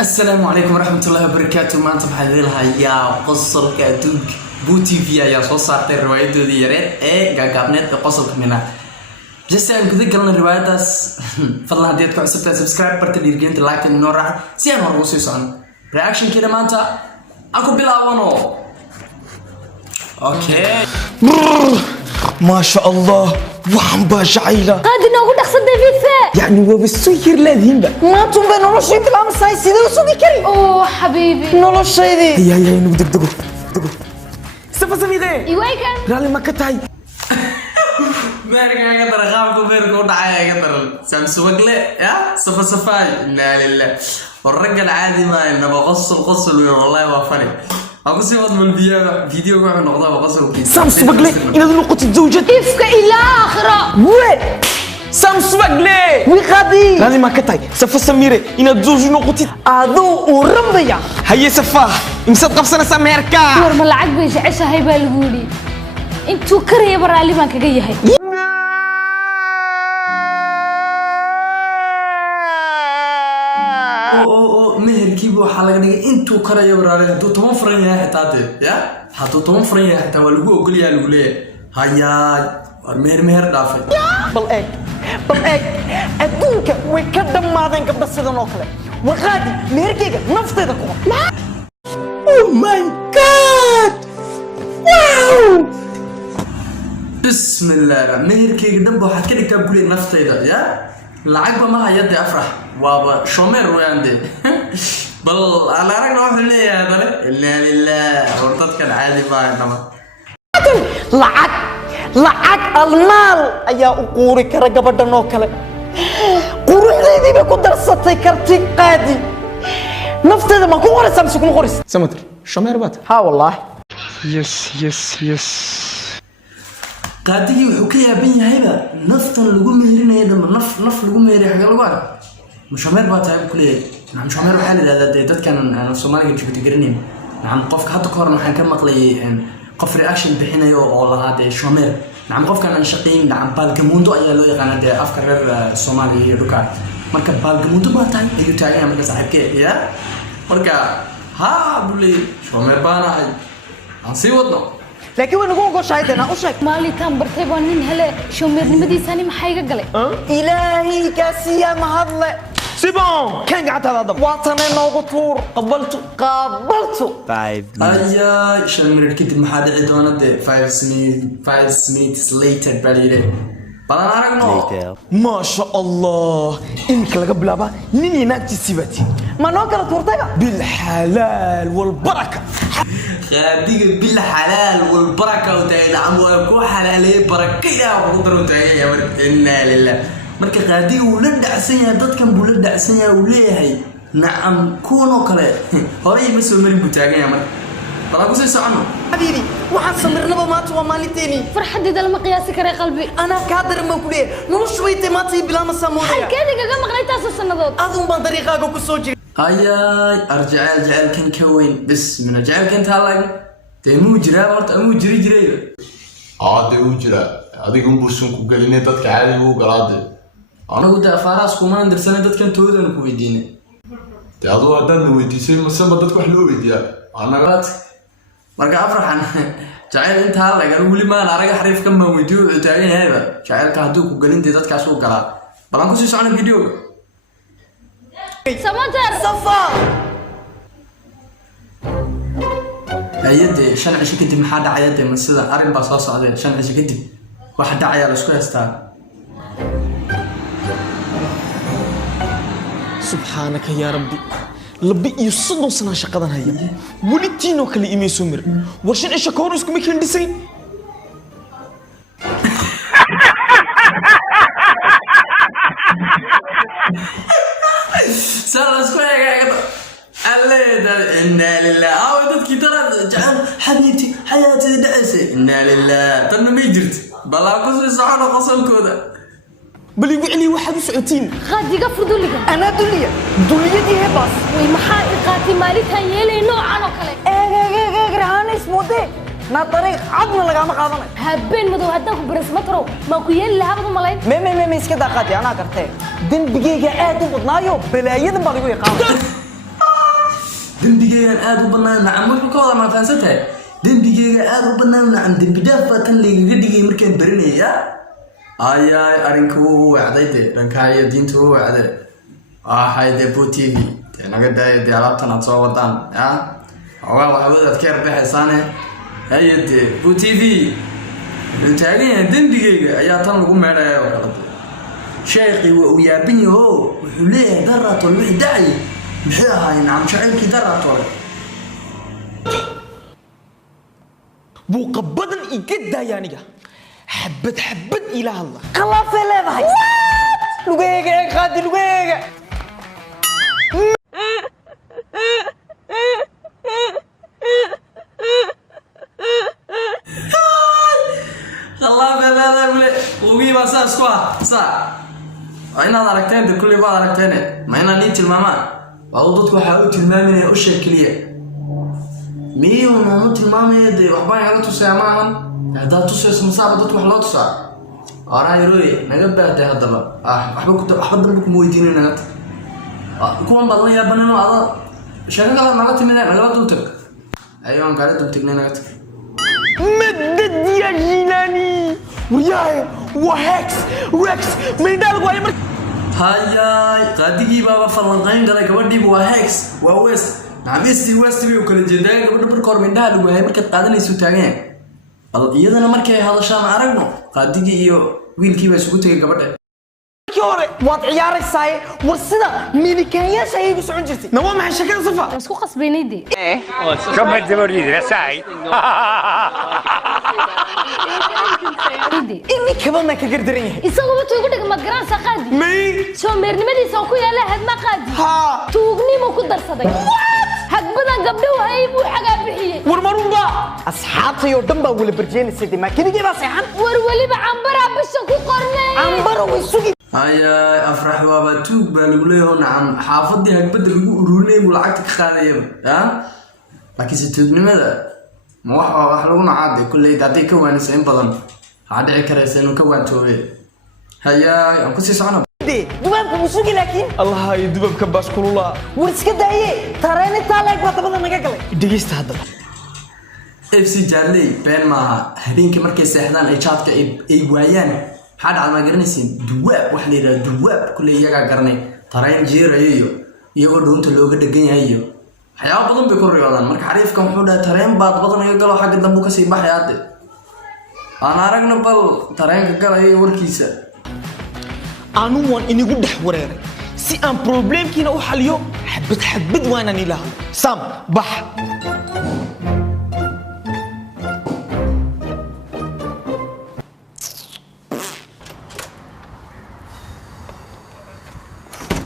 السلام عليكم ورحمة الله وبركاته. ما أنت بحذي لها يا قصة كاتوك بوتي فيها يا صوصات الرواية دي يا ريت قابنت قصة كمنا جسنا كذا قلنا الرواية داس فضلا هديتكم عصبتها سبسكرايب برتل يرجين لايك النور راح سيان ورقصي صان رياكشن كده ما أنت أكو بلا وانو أوكي ما شاء الله وحن باشعيلة قادر نقول أقصد ديفيد يعني هو بالسوير لازم بقى ما تنبه نولو شيء تلام سايسي ده وصدي كريم أوه حبيبي نولو شيء دي هي نبدأ دقو سفا سميغي يويكن رالي ما كتاي مارك قدر خافكم فيركم ودعايا قدر سامسونج يا صفاي إنا لله والرجل عادي ما إنه بغسل والله وفري أقصي وضع من الفيديو قاعد نقطة بغسل سامس بقلي إن هذا نقطة زوجة إفك إلى آخرة وي سامس بقلي وغادي رالي ما كتاي سفا سميري إن زوج نقطة أذو ورمبيا هيا سفا مصدق بسنة سميركا ورم العقب يشعشها هاي بالقولي انتو كريه برا اللي ما كجيه هاي مهركيبو حلقة دقيقة انتو كريه برا اللي هدو تمام فرنيا حتى يا هدو تمام فرنيا حتى والجو قولي يا الجولية هيا مهر دافع بل أدونك ويكدم ماذا قبل السنة نوكله وغادي مهركيك نفط ذاك أوه ماي جاد واو بسم الله مهركيك دنبو حد كده كتاب قولي نفط يا العقبة ما هي يدي أفرح وابا شومير وياندي بل على رأيك واحد اللي يا هذا إلا لله ورطتك العادي بقى إنما لعك المال أيا أقوري كرقبة دنوكله قروح ليدي بكو درستي كرتي قادي نفط ذا ما كو غرس أمسكو مغرس سمتر شمير بات ها والله يس قادي وحكي بين هيدا نفط اللي مهرين هيدا نف اللي مهري حاجة لو مشامير بات هاي كلية نعم مشامير وحالي ده كان أنا الصومالي جبت تجرني نعم قف حتى كورنا حن كم مقلي قف رياكشن بحنا يو والله هذا شامير نعم قف كان شقين نعم بالجموندو أي لو يغنى ده أفكار الصومالي يدوكا مركب بالجموندو بات هاي أيو تاعي أنا مركز عارف كيف يا مركب ها بقولي شامير بانا هاي هنسيوتنا لكن وين نقول شايدنا وشك مالي كان برتبانين هلا شو مرنمدي ثاني ما حاجة قلي إلهي كاسيا مهضلة سيبون كان قاعد هذا وطني نوغطور قبلته أيا شامير كده محاد عدونا ده 5 minutes later باليرة بلان عرقنا ما شاء الله إنك لقبل أبا نيني ناكتي سيبتي ما نوكل تورتها بالحلال والبركة خاديك بالحلال والبركة وتاين عم وكو حلالي بركة يا وقدر وتاين يا مرك إنا لله مرك خاديك ولد عسيا ضد كم ولد عسيا وليه نعم كونو كله هوري بس عمري بتاعي يا مرك طلع قصي سعنو حبيبي وحن سمرنا بمات ومالي تاني فرحة دي ده مقياسي كري قلبي أنا كادر مقولي نو شوية ماتي بلا مساموريا هل كده جا مقريت أساس النضوط أظن بطريقة كوسوجي هيا أرجع كان كوين بس من الجعل كنت هلا تيمو جرا ورت أمو جري عادي وجرا adigun buusan ku galinay dadka caadi uu galaade anagu da faraas kuma andirsan dadkan toodan ku weydiinay taadu hadaan weydiisay masaba dadku wax loo weydiiyaa anaga marka afraxan jacayl inta hal laga wali ma araga xariif kan ma weydiyo u taagan yahay jacaylka haduu ku galintay dadkaas uu galaa balan ku sii socon video سمانتر صفا ayade shan cish kadib maxaa dhacay man sida arin ba soo socday shan cish kadib waxa dhacay la isku haystaa سبحانك يا ربي لبي يصدق سنة شقدان هيا ولتينو كلي إيمي سمر ورشن إيش كورسكم يكين دسي سال اسكو يا الله إنا لله أو دتك ترى جعل حبيبتي حياتي دعسة إنا لله ترى ما يجرت بلا قصة صعانة قصة كذا بل يقول لي واحد وسعتين غادي قفر دولي أنا دولية دي هي بس ومحققاتي مالي تانيلي نوعا وكالي هانا اسمه ده نا طريق عدنا لقى ما قادنا هبين مدو هداكو برسمترو ما كويل لهابدو ملاين مي اسكدا قادي أنا قرتي دين بقيقة آدم بدنايو بلايين بادقو يقام dembigeygan aad u bannaan nacam wuxuu ka wada maafaansantahay dembigeyga aad u bannaan nacam dembi dhaaf baa tan laygaga dhigay markaan baranaya ayaay arrinka wuu wacday dee dhankaa iyo diinta wuu wacday waxay dee Buu TV dee naga daaya dee alaabtan aad soo wadaan ya xoogaa waxawadaad ka yarbaxaysaane haye dee Buu TV taagan yahay dembigeyga ayaa tan lagu meedhaya oo kale sheekhi waa uu yaabin yaho wuxuu leeyahay daraatol wixii dhacay maxay ahaayeen nacam jacaylkii daraatol buuqa badan iga daaya aniga xabad xabad ila hadla khalaafay leedahay lugeyga ee qaadi lugeyga khalaafay leedahay wule ugi baa saas ku ah saa inaad aragteen de kulli baad aragteen ma inaan ii tilmaamaan waa dadku waxaa u tilmaaminaya u sheeg keliya miyuu noonu tilmaamaya dee waxbaan igala tusaya maahan haddaad tusayso masaaba dadku wax loo tusaa oraa yarooye naga baahday haddaba waxba dambe kuma weydiinay naga tag kuwan baad la yaabaninoo ada sheeko kale naga timid nagala dul tag ayaan kaala dul tagnay naga tag مدد يا جيلاني وياي وهكس ريكس من دالك واي مر هاي قاديجي بابا فلانقين قال gabadhiiba waa hex waa west naamisti west bay kala jeedaan gabadha barkoor min daal waay markay qaadanayso taageen bal iyadana markay hadashaan aragno qaadigi iyo wiilkiiba isugu tagay gabadha hore waad ciyaaraysaa war sida milikaniyaasha ay igu socon jirtay نوا مع شكل صفا isku qasbaynaydi كم تمرين رساي inni kaba ma ka gardaran yahay isaguba tuugu dhigmad garanaysa qaadi مي soo meernimadiisa ku yaala hadma qaadi ها tuugnimo ku darsaday hadbadan gabdhuhu ay buu xagaa bixiyay ورمرمبا asxaabtay oo dhan baa wala barjeenaysay ma keligii baa seexan war waliba cambara bisha ku qornay ambaro way sugi هاي افرح بابا توب بالغليه نعم حافظي هكبد لو ururnay buu lacagta ka qaadayay ha laakiin si tuugnimada ma wax lagu nacaday kulay dadii ka waanaysan in badan ha dhici karaysa inuu ka waantoobe haya aan ku sii socono dubaabka wuu sugi laakiin الله يدبب كباس كل الله war iska daaye tareeni taaleeg baa dabada naga galay دقيست هذا FC Jarley been maaha habeenkii markay seexdaan ay chatka ay waayaan حد على ما قرنيسين دواب وحنا إلى دواب كل يجا قرني ترين جير أيو يقول دون تلوج دقين أيو حياة بدن بكل رياضان مرك عارف كم حدا ترين بعد بدن يقولوا حق دم بكسي بحياته أنا رجنا بال ترين كقول أيو وركيسة أنا وان إني قد حورير سي أن بروبلم كنا وحليو حبت وانا نيلها سام بح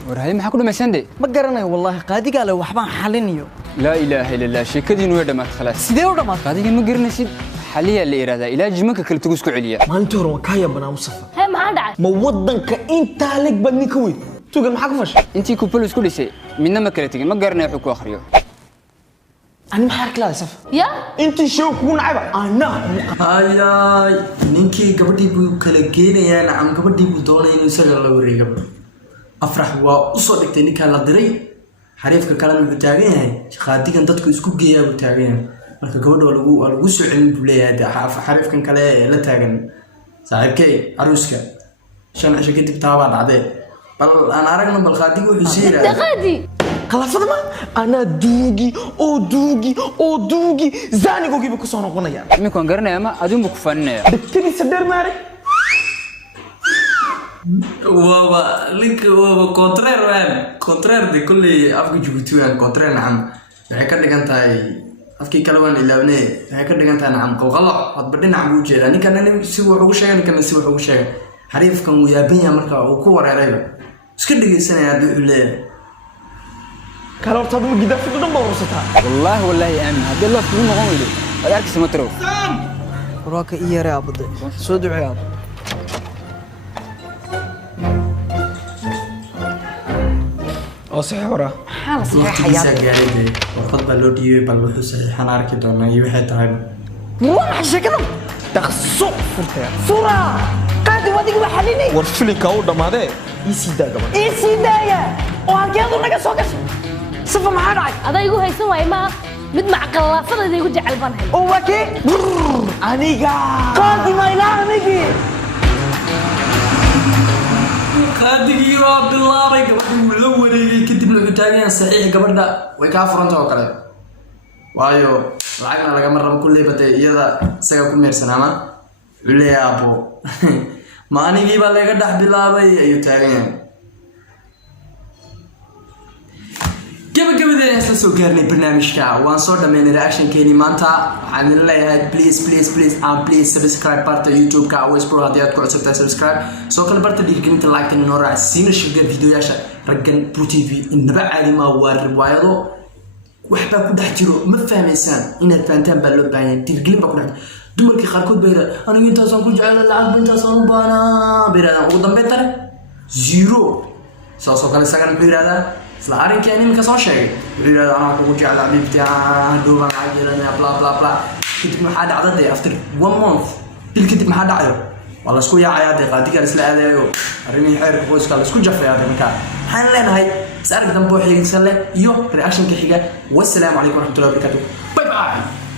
ورهاي ما حكوا مسندي ma garanayo wallahi qaadiga le waxbaan xalinayo لا اله الا الله شيكدين ويدا ما خلاص sidee u dhamaatay هذه ما قرنسيد حاليا اللي إرادة علاج جمك كل تقول عليا maalintii hore waan kaa yabanaa musafa hee maxaa dhacay ma wadanka intaa leg baad ninka weyn tugan maxaa ku fashay انتي كوبلوس كل شيء من ما كلتين ما قرنا يحكوا اخريو ani maxaa arklaa safa ya intii sheeg kugu nacayba anaa هاي نينكي قبدي بو كلا جينا يا نعم قبدي بو دونا ينسل الله وريقب أفرح وأصل إكتني كان لدري حريف كلام بتاعين هاي خاتي كان تدك يسكوب جيا بتاعين مركب قبل ولا وسع علم بليه هذا حريف كان كلا لا تاعين صاحب كي عروسك عشان كنت بتابع عادي بل أنا أرجع بالخاتي وحسير daqaadi khalaafada ma anaa duugi zaanigoogiiba ku soo noqonaya إمي كون قرنا ما أدوم بكفاننا dhegtadiisa dheer maarag وابا لينك وابا كونترير وين كونترير دي كل أفكي جبتي وين كونترير نعم هيك كان تاي أفكي كلام اللي لابني هيك كان تاي نعم قلق هتبدي نعم وجه لأني كان أنا سوى حوشة أنا كان سوى حوشة حريف كان ويابين يا مركا وكور عليه سكدي السنة يا دولة kala hortaad ma gidaafadu dhan baa urursataa والله آمن هذا الله في نقوم إليه ولا أركز ما تروح waraaka ii yare abade soo ducee abade oo saxiix waraa maxaa la وقتي سجاري وقت بلودي بلوحس حنارك دونا يوحي تايم waxa sheekadan dhaqso furtay fura qaadi wadiga waxa xalinay war filinka u dhamaadee ii sii daa gabadh ii sii daaya oo halkeedu naga soo gashay صفة ما حرعك adaygu haysan waay ma mid macqalaafadayda igu jecel baan hay وكي aniga قادي ما يلعنقي qaadigii waa bilaabay gabadhii la wareegay kadibna wuxuu taagayaan saxiix gabadha way ka furanta oo kale waayo lacagna laga marrabo kullee batay iyada isaga ku meersanaama wuxuu abo ma anigii baa laga dhax bilaabay ayuu taagayaan gabagabada isla soo gaarnay barnaamijka waan soo dhameynay reaction-keeni maanta waxaan idin leeyahay please subscribe barta YouTube-ka Aweys Pro haddii aad ku cusubtahay subscribe soo kale barta dhiirgelinta like-ta inoo raac siina shiga videoyaasha raggan Pro TV inaba caadi ma waa riwaayado waxbaa ku dhex jiro ma fahmaysaan inaad fahantaan baa loo baahan yahay dhiirgelin baa ku dhex dumarkii qaarkood bay yidhahdaan anigu intaasaan ku jecel lacag intaasaan u baahnaa bay yidhahdaan ugu dambeyn tare zero saas oo kale isagana muxuu yidhahdaa isla arrinkeen iminka soo sheegay wuxuu yidhahdaa anaa kugu jecla xabiibti hadhowbaan lacag yeelanaya bla bla bla kadib maxaa dhacda dee after 1 month bil kadib maxaa dhacayo waa laisku yaacayaa dee qaadigaa laisla aadayayo arrimihii xeerka qoyska laisku jafayaa dee markaa waxaan leenahay is arag dambe oo xiigsan leh iyo reaction-ka xiga wassalaamu calaykum waraxmatullahi wabarakaatuh bye bye